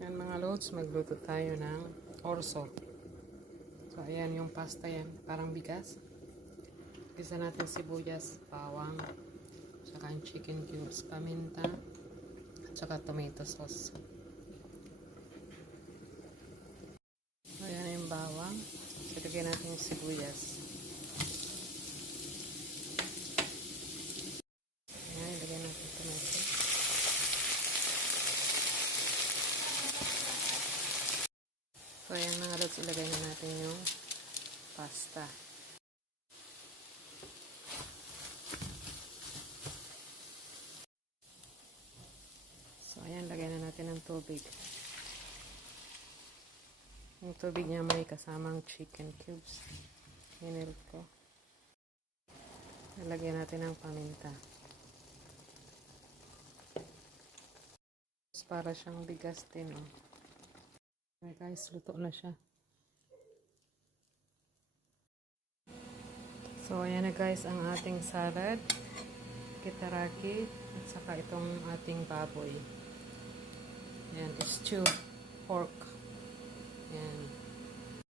Yan mga loads, magluto tayo ng orso. So ayan yung pasta yan, parang bigas. Gisa natin sibuyas, bawang, tsaka yung chicken cubes, paminta, tsaka tomato sauce. So ayan yung bawang. So lagyan natin yung sibuyas. Ayan, lagyan natin yung tomato. So ayan mga loads, ilagay na natin yung pasta. So ayan, lagyan na natin ng tubig. Yung tubig niya may kasamang chicken cubes. Hinilot ko. Lagyan natin ng paminta. Para siyang bigas din, oh. Okay guys, luto na siya. So ayan na guys ang ating salad, kitaraki, at saka itong ating baboy. Ayan, stew pork.